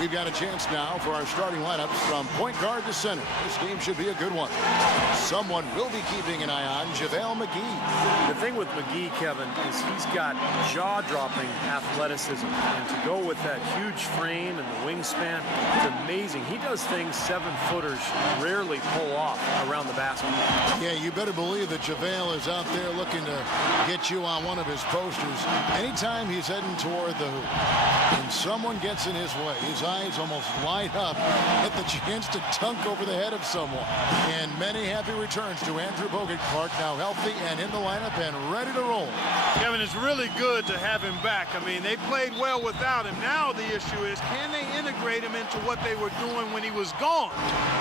We've got a chance now for our starting lineups from point guard to center. This game should be a good one. Someone will be keeping an eye on JaVale McGee. The thing with McGee, Kevin, is he's got jaw-dropping athleticism. And to go with that huge frame and the wingspan, it's amazing. He does things 7-footers rarely pull off around the basket. Yeah, you better believe that JaVale is out there looking to get you on one of his posters anytime he's heading toward the hoop. And someone gets in his way, his eyes almost light up at the chance to dunk over the head of someone. And many happy returns to Andrew Bogut. Clark now healthy and in the lineup and ready to roll. Kevin, it's really good to have him back. I mean, they played well without him. Now the issue is, can they integrate him into what they were doing when he was gone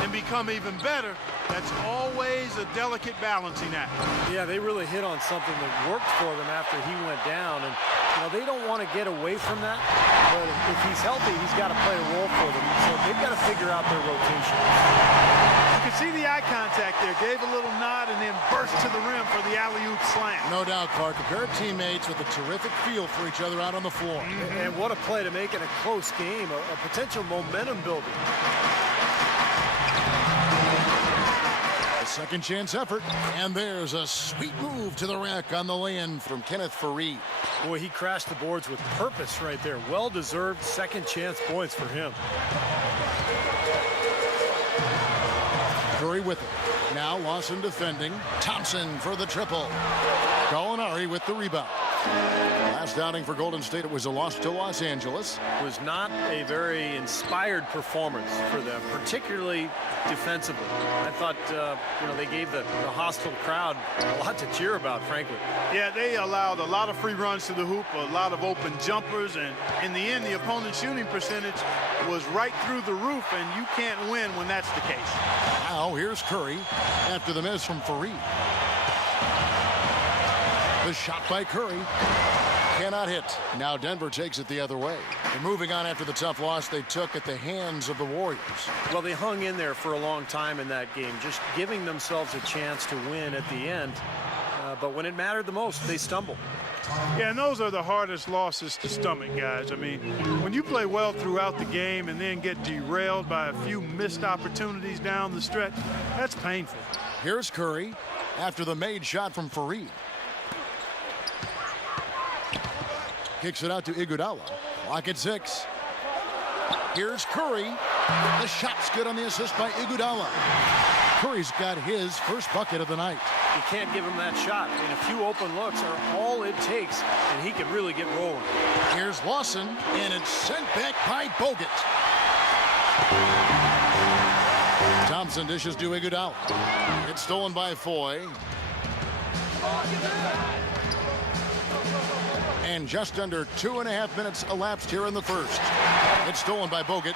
and become even better? That's always a delicate balancing act. Yeah, they really hit on something that worked for them after he went down. And, you know, they don't want to get away from that. But if he's healthy, he's got to play a role for them. So they've got to figure out their rotation. You can see the eye contact there. Gave a little nod and then burst to the rim for the alley-oop slam. No doubt, Clark. A pair of teammates with a terrific feel for each other out on the floor. And what a play to make it a close game, a potential momentum builder. Second chance effort, and there's a sweet move to the rack on the lay-in from Kenneth Faried. Boy, he crashed the boards with purpose right there. Well-deserved second chance points for him. Curry with it. Now Lawson defending. Thompson for the triple. Gallinari with the rebound. Last outing for Golden State, it was a loss to Los Angeles. It was not a very inspired performance for them, particularly defensively. I thought, you know, they gave the hostile crowd a lot to cheer about, frankly. Yeah, they allowed a lot of free runs to the hoop, a lot of open jumpers, and in the end, the opponent's shooting percentage was right through the roof, and you can't win when that's the case. Now here's Curry after the miss from Faried. The shot by Curry cannot hit. Now Denver takes it the other way. And moving on after the tough loss they took at the hands of the Warriors. Well, they hung in there for a long time in that game, just giving themselves a chance to win at the end. But when it mattered the most, they stumbled. Yeah, and those are the hardest losses to stomach, guys. I mean, when you play well throughout the game and then get derailed by a few missed opportunities down the stretch, that's painful. Here's Curry after the made shot from Faried. Kicks it out to Iguodala. Clock at 6. Here's Curry. The shot's good on the assist by Iguodala. Curry's got his first bucket of the night. You can't give him that shot. I mean, a few open looks are all it takes, and he can really get rolling. Here's Lawson, and it's sent back by Bogut. Thompson dishes to Iguodala. It's stolen by Foy. And just under 2.5 minutes elapsed here in the first. It's stolen by Bogut.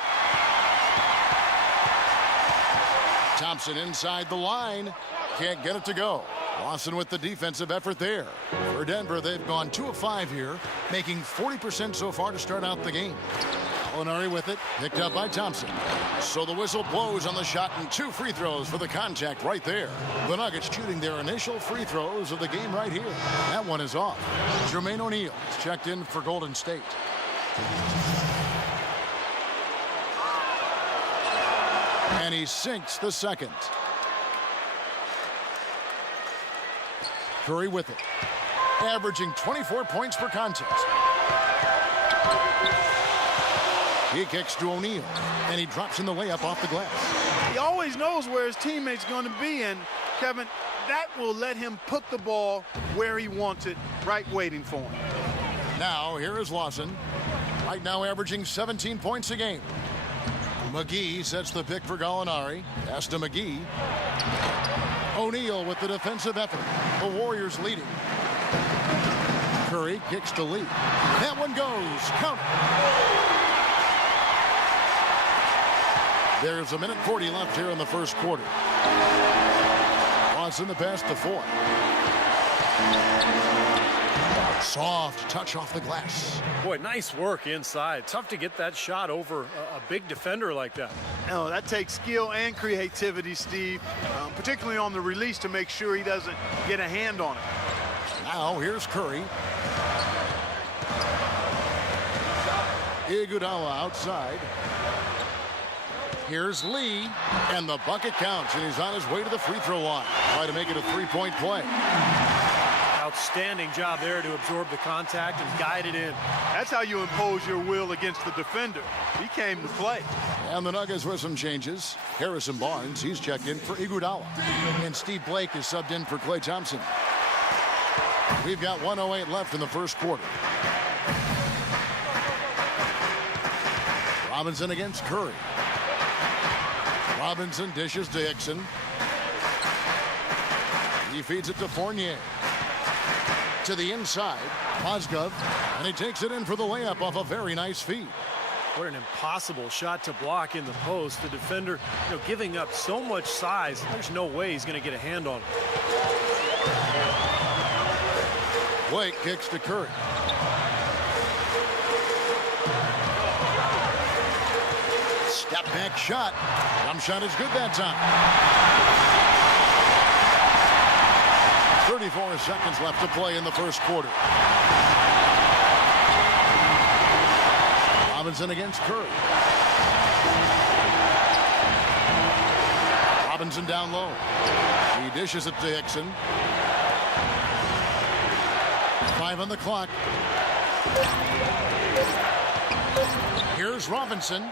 Thompson inside the line. Can't get it to go. Lawson with the defensive effort there. For Denver, they've gone 2 of 5 here, making 40% so far to start out the game. Gallinari with it, picked up by Thompson. So the whistle blows on the shot and 2 free throws for the contact right there. The Nuggets shooting their initial free throws of the game right here. That one is off. Jermaine O'Neal is checked in for Golden State. And he sinks the second. Curry with it. Averaging 24 points per contest. He kicks to O'Neal, and he drops in the layup off the glass. He always knows where his teammate's going to be, and, Kevin, that will let him put the ball where he wants it, right waiting for him. Now, here is Lawson. Right now averaging 17 points a game. McGee sets the pick for Gallinari. Pass to McGee. O'Neal with the defensive effort. The Warriors leading. Curry kicks to Lee. That one goes. Count it. There's 1:40 left here in the first quarter. Lawson the pass to Foy. Soft touch off the glass. Boy, nice work inside. Tough to get that shot over a big defender like that. No, that takes skill and creativity, Steve, particularly on the release to make sure he doesn't get a hand on it. Now here's Curry. Iguodala outside. Here's Lee, and the bucket counts, and he's on his way to the free throw line. Try to make it a three-point play. Outstanding job there to absorb the contact and guide it in. That's how you impose your will against the defender. He came to play. And the Nuggets with some changes. Harrison Barnes, he's checked in for Iguodala. And Steve Blake is subbed in for Klay Thompson. We've got 1:08 left in the first quarter. Robinson against Curry. Robinson dishes to Hickson. He feeds it to Fournier. To the inside, Mozgov, and he takes it in for the layup off a very nice feed. What an impossible shot to block in the post. The defender, giving up so much size. There's no way he's going to get a hand on it. Blake kicks to Curry. Step back shot. Jump shot is good that time. 34 seconds left to play in the first quarter. Robinson against Curry. Robinson down low. He dishes it to Hickson. 5 on the clock. Here's Robinson,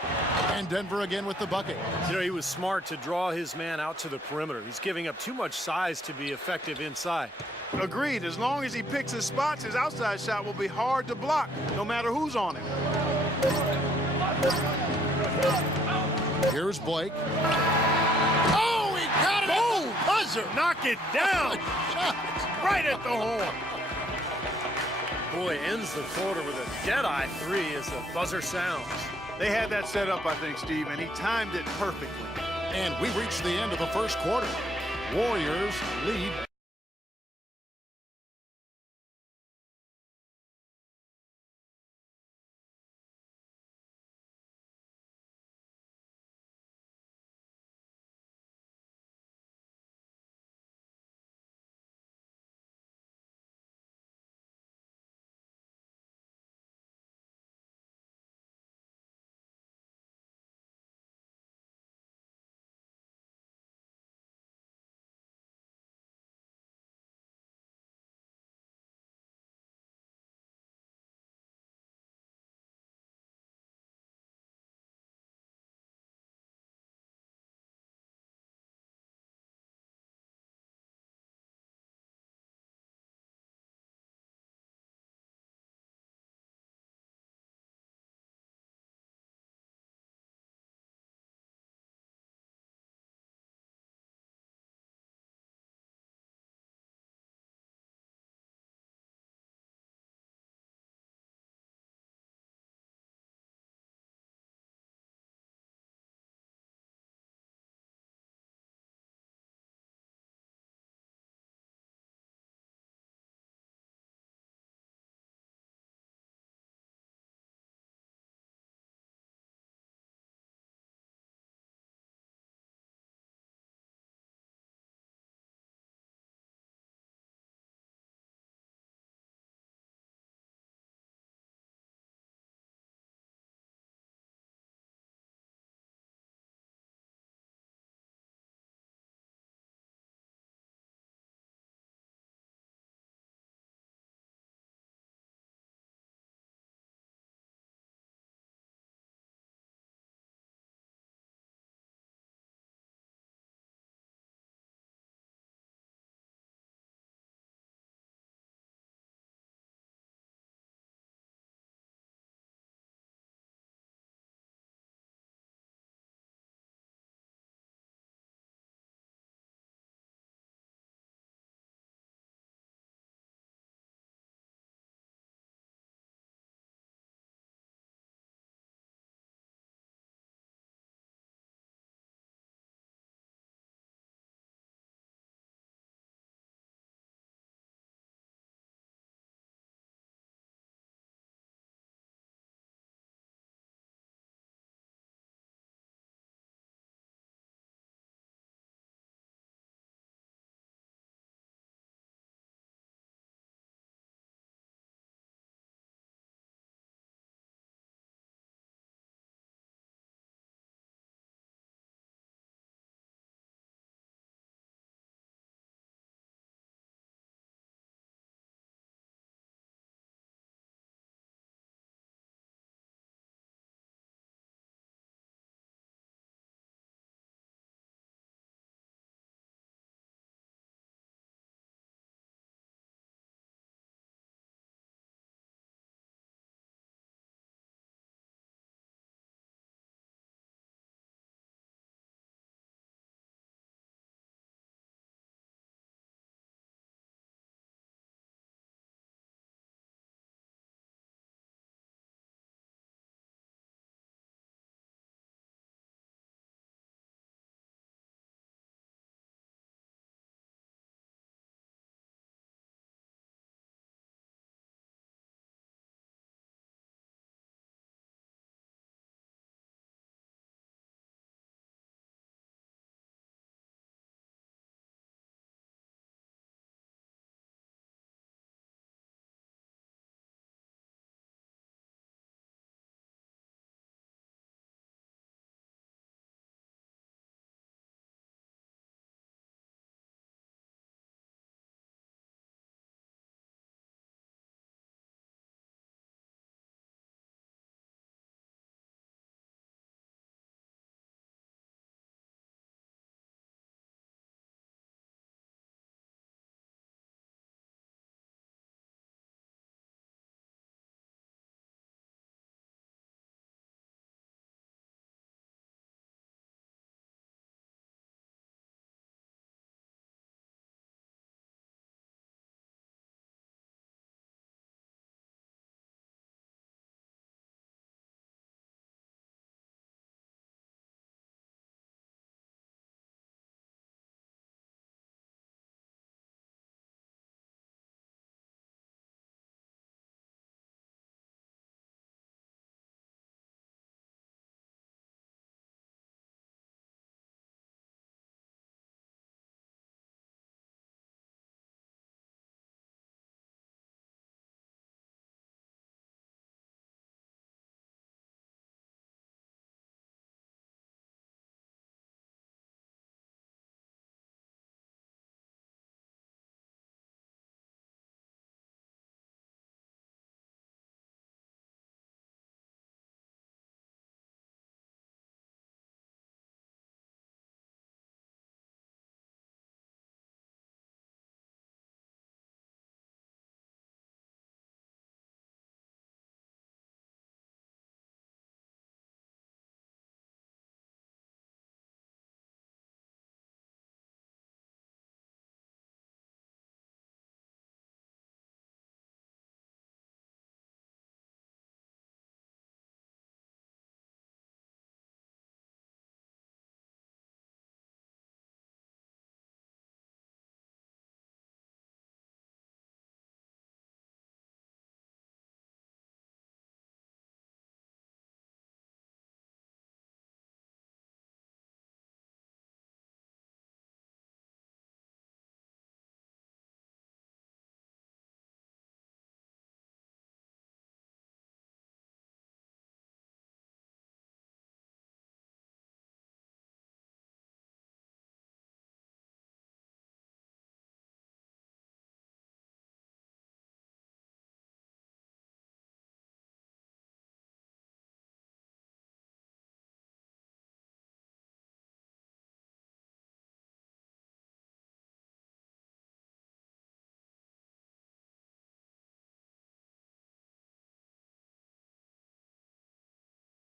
and Denver again with the bucket. He was smart to draw his man out to the perimeter. He's giving up too much size to be effective inside. Agreed. As long as he picks his spots, his outside shot will be hard to block, no matter who's on him. Here's Blake. Oh, he got it! Boom! Buzzer! Knock it down! Right at the horn. Boy, ends the quarter with a dead-eye three as the buzzer sounds. They had that set up, I think, Steve, and he timed it perfectly. And we reached the end of the first quarter. Warriors lead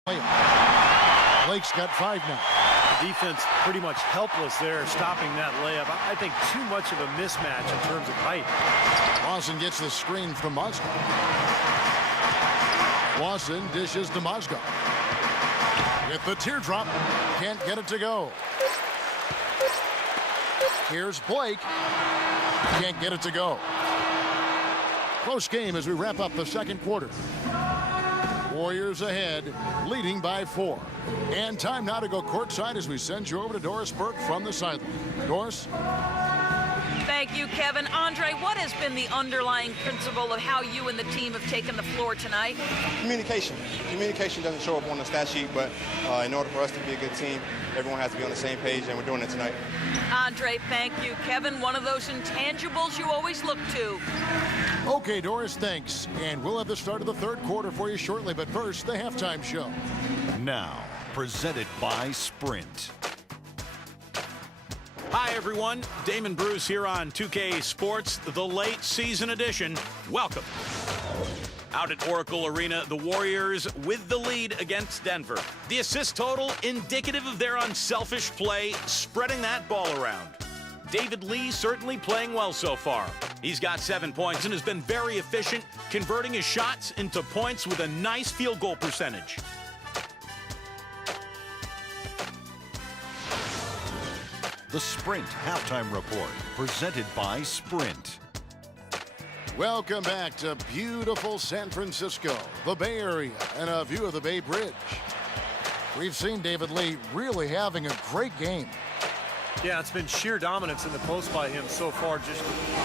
Blake's got 5 now. The defense pretty much helpless there, stopping that layup. I think too much of a mismatch in terms of height. Lawson gets the screen from Mozgov. Lawson dishes to Mozgov. With the teardrop, can't get it to go. Here's Blake. Can't get it to go. Close game as we wrap up the second quarter. Warriors ahead, leading by 4. And time now to go courtside as we send you over to Doris Burke from the sideline. Doris? Thank you, Kevin. Andre, what has been the underlying principle of how you and the team have taken the floor tonight? Communication. Communication doesn't show up on the stat sheet, but in order for us to be a good team, everyone has to be on the same page, and we're doing it tonight. Andre, thank you. Kevin, one of those intangibles you always look to. Okay, Doris, thanks. And we'll have the start of the third quarter for you shortly, but first, the halftime show. Now, presented by Sprint. Hi, everyone. Damon Bruce here on 2K Sports, the late season edition. Welcome. Out at Oracle Arena, the Warriors with the lead against Denver. The assist total indicative of their unselfish play, spreading that ball around. David Lee certainly playing well so far. He's got 7 points and has been very efficient, converting his shots into points with a nice field goal percentage. The Sprint Halftime Report, presented by Sprint. Welcome back to beautiful San Francisco, the Bay Area, and a view of the Bay Bridge. We've seen David Lee really having a great game. Yeah, it's been sheer dominance in the post by him so far, just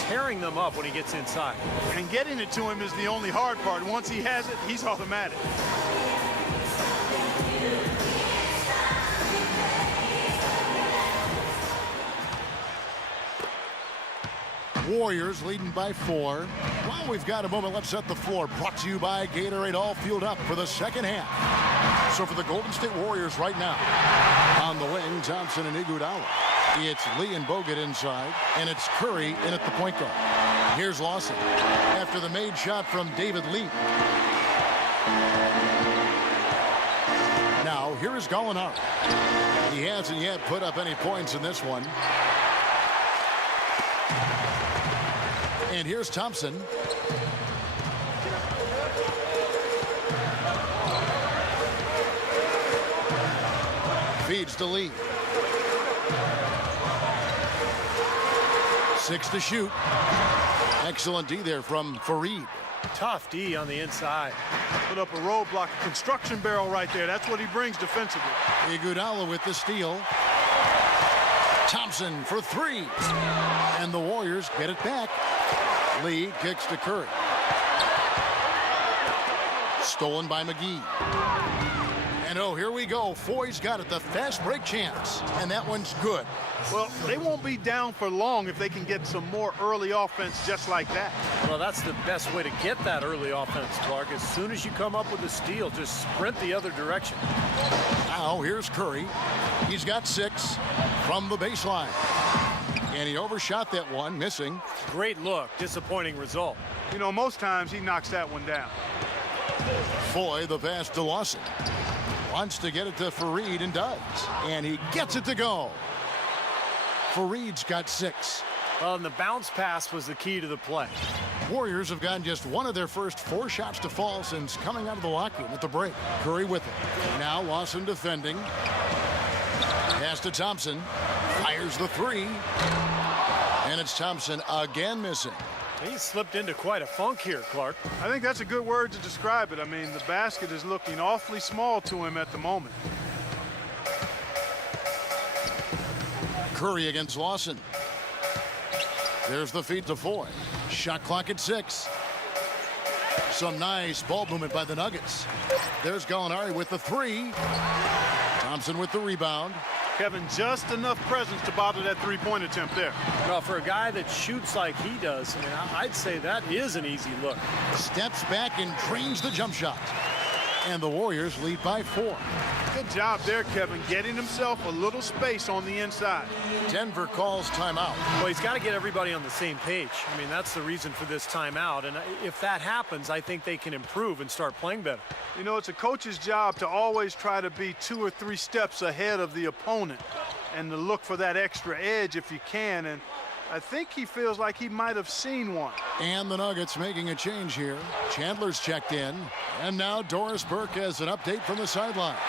tearing them up when he gets inside. And getting it to him is the only hard part. Once he has it, he's automatic. Warriors leading by 4. While we've got a moment, let's set the floor. Brought to you by Gatorade, all fueled up for the second half. So for the Golden State Warriors right now, on the wing, Thompson and Iguodala. It's Lee and Bogut inside, and it's Curry in at the point guard. Here's Lawson after the made shot from David Lee. Now, here is Gallinari. He hasn't yet put up any points in this one. And here's Thompson. Feeds to Lee. 6 to shoot. Excellent D there from Fareed. Tough D on the inside. Put up a roadblock, a construction barrel right there. That's what he brings defensively. Iguodala with the steal. Thompson for 3. And the Warriors get it back. Lee kicks to Curry. Stolen by McGee. And oh, here we go. Foy's got it, the fast break chance. And that one's good. Well, they won't be down for long if they can get some more early offense just like that. Well, that's the best way to get that early offense, Clark. As soon as you come up with a steal, just sprint the other direction. Now, here's Curry. He's got 6 from the baseline. And he overshot that one, missing. Great look, disappointing result. You know, most times he knocks that one down. Foy, the pass to Lawson. Wants to get it to Fareed and does. And he gets it to go. Fareed's got 6. Well, and the bounce pass was the key to the play. Warriors have gotten just one of their first 4 shots to fall since coming out of the locker room at the break. Curry with it. Now Lawson defending. Pass to Thompson. Fires the 3. And it's Thompson again missing. He slipped into quite a funk here, Clark. I think that's a good word to describe it. I mean, the basket is looking awfully small to him at the moment. Curry against Lawson. There's the feed to Foy. Shot clock at 6. Some nice ball movement by the Nuggets. There's Gallinari with the 3. Thompson with the rebound. Kevin, just enough presence to bother that three-point attempt there. Well, for a guy that shoots like he does, I mean, I'd say that is an easy look. Steps back and drains the jump shot. And the Warriors lead by 4. Good job there, Kevin, getting himself a little space on the inside. Denver calls timeout. Well, he's got to get everybody on the same page. I mean, that's the reason for this timeout. And if that happens, I think they can improve and start playing better. You know, it's a coach's job to always try to be 2 or 3 steps ahead of the opponent and to look for that extra edge if you can. And I think he feels like he might have seen one. And the Nuggets making a change here. Chandler's checked in. And now Doris Burke has an update from the sidelines.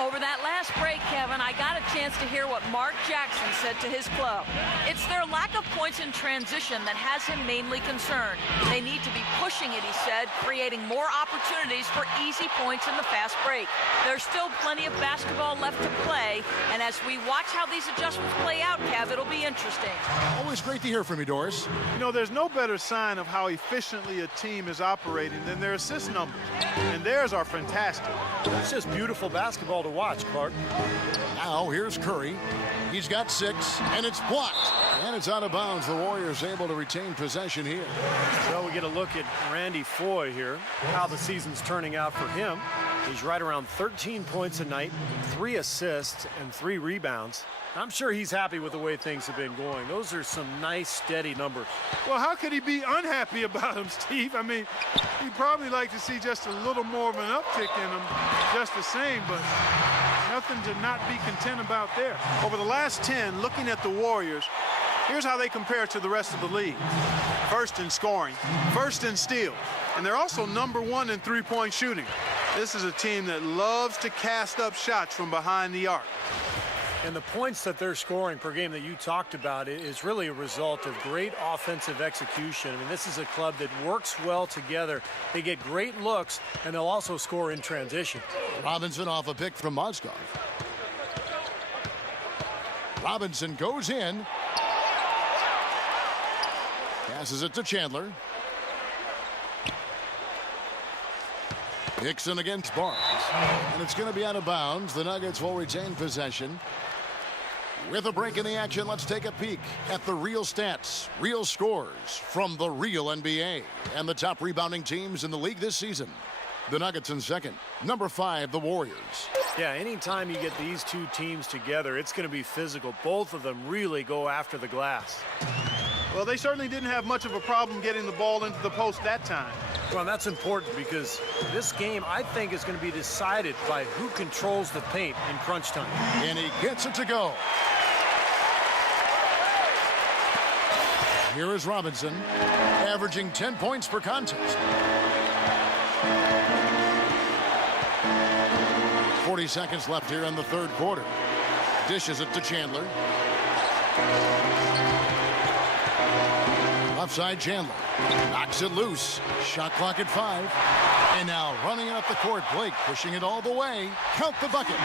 Over that last break, Kevin, I got a chance to hear what Mark Jackson said to his club. It's their lack of points in transition that has him mainly concerned. They need to be pushing it, he said, creating more opportunities for easy points in the fast break. There's still plenty of basketball left to play, and as we watch how these adjustments play out, Kev, it'll be interesting. Always great to hear from you, Doris. You know, there's no better sign of how efficiently a team is operating than their assist numbers. And theirs are fantastic. It's just beautiful basketball to watch, Clark. Now here's Curry. He's got 6, and it's blocked. And it's out of bounds. The Warriors able to retain possession here. Well, we get a look at Randy Foye here, how the season's turning out for him. He's right around 13 points a night, 3 assists, and 3 rebounds. I'm sure he's happy with the way things have been going. Those are some nice, steady numbers. Well, how could he be unhappy about him, Steve? I mean, he'd probably like to see just a little more of an uptick in him, just the same, but nothing to not be content about there. Over the last 10, looking at the Warriors, here's how they compare to the rest of the league. First in scoring, first in steals, and they're also number 1 in three-point shooting. This is a team that loves to cast up shots from behind the arc. And the points that they're scoring per game that you talked about is really a result of great offensive execution. I mean, this is a club that works well together. They get great looks, and they'll also score in transition. Robinson off a pick from Mozgov. Robinson goes in. Passes it to Chandler. Dixon against Barnes. And it's going to be out of bounds. The Nuggets will retain possession. With a break in the action, let's take a peek at the real stats, real scores from the real NBA and the top rebounding teams in the league this season. The Nuggets in second. Number 5, the Warriors. Yeah, anytime you get these two teams together, it's going to be physical. Both of them really go after the glass. Well, they certainly didn't have much of a problem getting the ball into the post that time. Well, that's important because this game, I think, is going to be decided by who controls the paint in crunch time. And he gets it to go. Here is Robinson, averaging 10 points per contest. 40 seconds left here in the third quarter. Dishes it to Chandler. Left side Chandler. Knocks it loose. Shot clock at 5. And now running it up the court. Blake pushing it all the way. Count the bucket.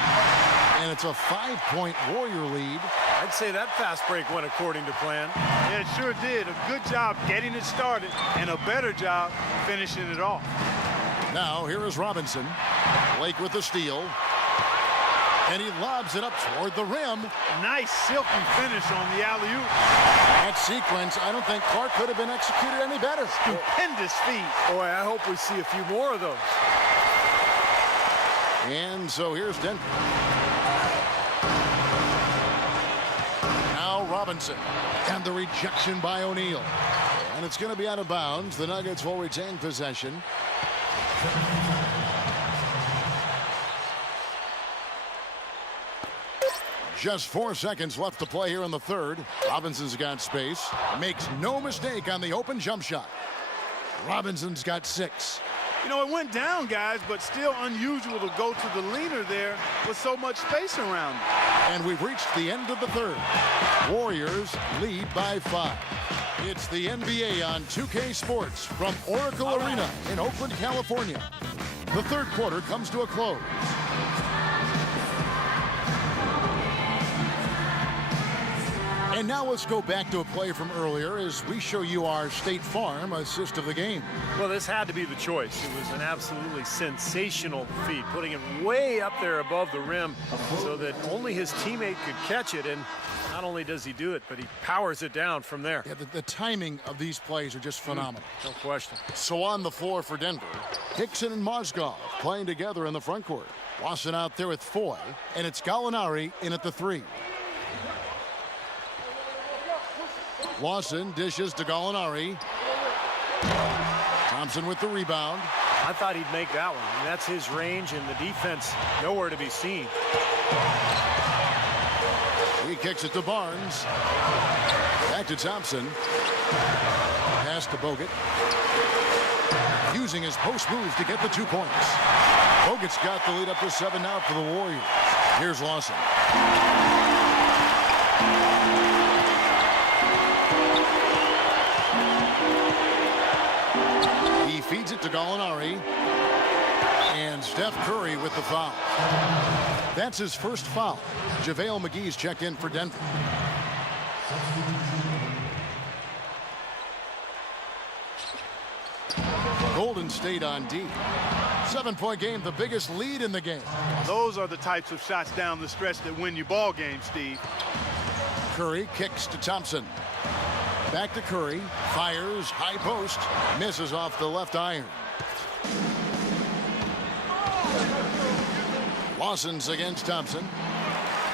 And it's a 5-point Warrior lead. I'd say that fast break went according to plan. Yeah, it sure did. A good job getting it started and a better job finishing it off. Now here is Robinson. Blake with the steal. And he lobs it up toward the rim. Nice silky finish on the alley-oop. That sequence, I don't think Clark could have been executed any better. Stupendous feat. Boy, I hope we see a few more of those. And so here's Denver. Now Robinson. And the rejection by O'Neal. And it's going to be out of bounds. The Nuggets will retain possession. Just 4 seconds left to play here in the third. Robinson's got space. Makes no mistake on the open jump shot. Robinson's got 6. You know, it went down, guys, but still unusual to go to the leaner there with so much space around it. And we've reached the end of the third. Warriors lead by 5. It's the NBA on 2K Sports from Oracle Arena in Oakland, California. The third quarter comes to a close. And now let's go back to a play from earlier as we show you our State Farm assist of the game. Well, this had to be the choice. It was an absolutely sensational feat, putting it way up there above the rim so that only his teammate could catch it. And Not only does he do it, but he powers it down from there. Yeah, the timing of these plays are just phenomenal. No question. So on the floor for Denver, Hickson and Mozgov playing together in the front court. Lawson out there with Foy, and it's Gallinari in at the 3. Lawson dishes to Gallinari. Thompson with the rebound. I thought he'd make that one. And that's his range, and the defense nowhere to be seen. He kicks it to Barnes. Back to Thompson. Pass to Bogut. Using his post moves to get the 2 points. Bogut's got the lead up to 7 now for the Warriors. Here's Lawson. He feeds it to Gallinari. And Steph Curry with the foul. That's his first foul. JaVale McGee's checked in for Denver. Golden State on D. 7-point game, the biggest lead in the game. Those are the types of shots down the stretch that win you ball games, Steve. Curry kicks to Thompson. Back to Curry. Fires, high post. Misses off the left iron. Lawson's against Thompson.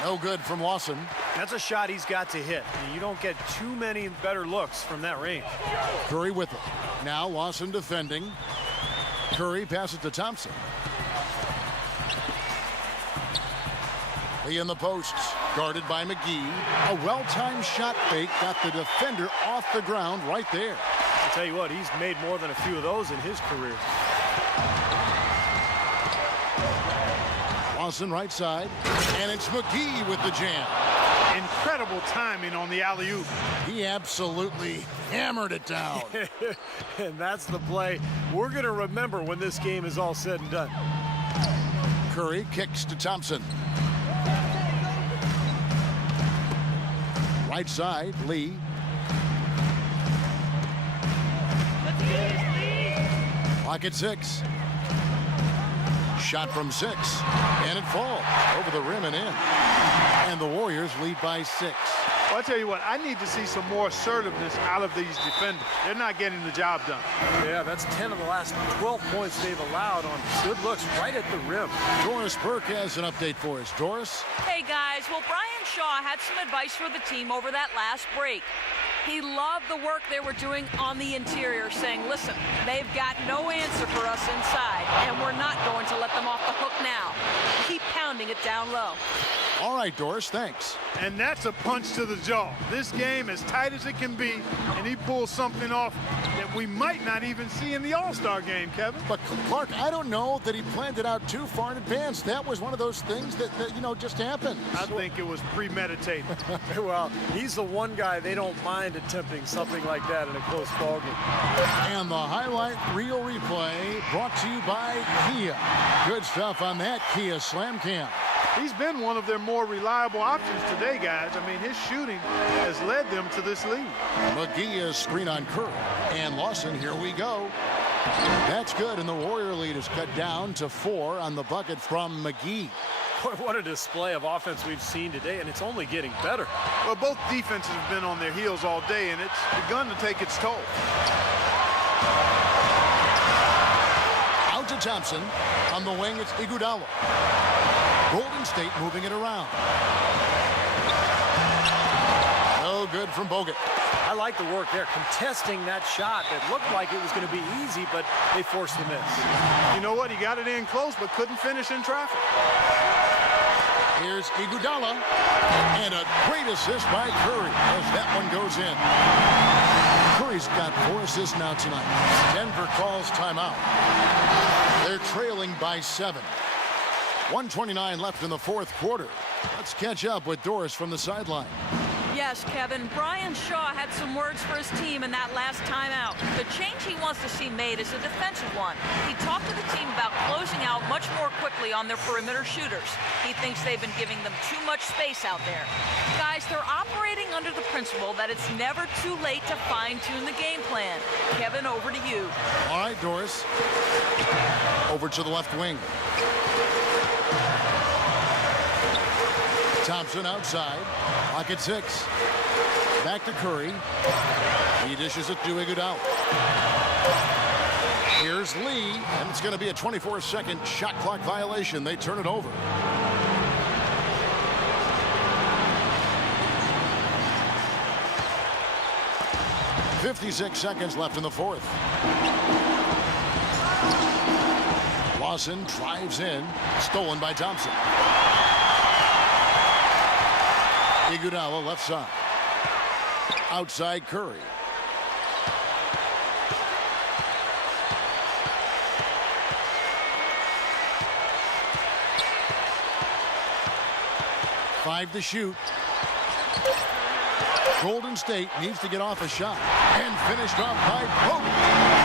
No good from Lawson. That's a shot he's got to hit. You don't get too many better looks from that range. Curry with it. Now Lawson defending. Curry passes to Thompson. Lee in the posts, guarded by McGee. A well-timed shot fake got the defender off the ground right there. I'll tell you what, he's made more than a few of those in his career. Lawson right side, and it's McGee with the jam. Incredible timing on the alley-oop. He absolutely hammered it down. And that's the play we're going to remember when this game is all said and done. Curry kicks to Thompson. Right side, Lee. Clock at 6. Shot from 6, and it falls over the rim and in. And the Warriors lead by 6. Well, I tell you what, I need to see some more assertiveness out of these defenders. They're not getting the job done. Yeah, that's 10 of the last 12 points they've allowed on good looks right at the rim. Doris Burke has an update for us. Doris? Hey, guys. Well, Brian Shaw had some advice for the team over that last break. He loved the work they were doing on the interior, saying, listen, they've got no answer for us inside, and we're not going to let them off the hook now. Keep pounding it down low. All right, Doris, thanks. And that's a punch to the jaw. This game as tight as it can be, and he pulls something off that we might not even see in the All-Star game, Kevin. But Clark, I don't know that he planned it out too far in advance. That was one of those things that just happened. I think it was premeditated. Well, he's the one guy they don't mind attempting something like that in a close ball game. And the highlight reel replay brought to you by Kia. Good stuff on that Kia Slam Cam. He's been one of their more reliable options today, guys. I mean, his shooting has led them to this lead. McGee is screen on Curry. And Lawson, here we go. That's good, and the Warrior lead is cut down to 4 on the bucket from McGee. What a display of offense we've seen today, and it's only getting better. Well, both defenses have been on their heels all day, and it's begun to take its toll. Out to Thompson. On the wing, it's Iguodala. Golden State moving it around. No good from Bogut. I like the work there, contesting that shot that looked like it was going to be easy, but they forced the miss. You know what? He got it in close, but couldn't finish in traffic. Here's Iguodala, and a great assist by Curry as that one goes in. Curry's got 4 assists now tonight. Denver calls timeout. They're trailing by 7. 1:29 left in the 4th quarter. Let's catch up with Doris from the sideline. Yes, Kevin. Brian Shaw had some words for his team in that last timeout. The change he wants to see made is a defensive one. He talked to the team about closing out much more quickly on their perimeter shooters. He thinks they've been giving them too much space out there. Guys, they're operating under the principle that it's never too late to fine-tune the game plan. Kevin, over to you. All right, Doris. Over to the left wing. Thompson outside. Clock at 6. Back to Curry. He dishes it to Iguodala. Here's Lee, and it's going to be a 24-second shot clock violation. They turn it over. .56 seconds left in the fourth. Lawson drives in, stolen by Thompson. Iguodala left side. Outside Curry. Five to shoot. Golden State needs to get off a shot and finished off by Bogut.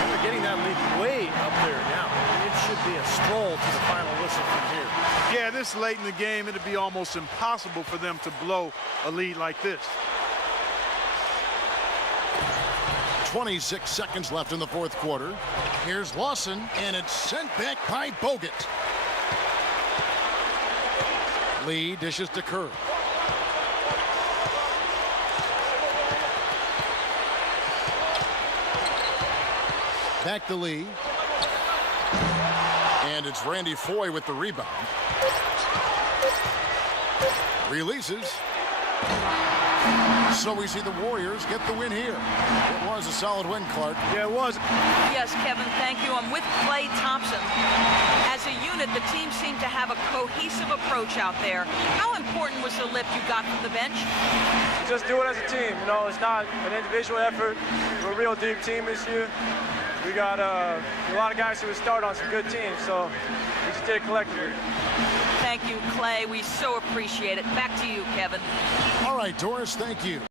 They're getting that lead way up there now. It should be a stroll to the final whistle from here. Yeah, this late in the game, it'd be almost impossible for them to blow a lead like this. 26 seconds left in the fourth quarter. Here's Lawson, and it's sent back by Bogut. Lee dishes to Curry. Back to Lee. And it's Randy Foye with the rebound. Releases. So we see the Warriors get the win here. It was a solid win, Clark. Yeah, it was. Yes, Kevin, thank you. I'm with Klay Thompson. As a unit, the team seemed to have a cohesive approach out there. How important was the lift you got from the bench? Just do it as a team. You know, it's not an individual effort. We're a real deep team this year. We got a lot of guys who would start on some good teams, so we just did it collectively. Thank you, Klay. We so appreciate it. Back to you, Kevin. All right, Doris, thank you.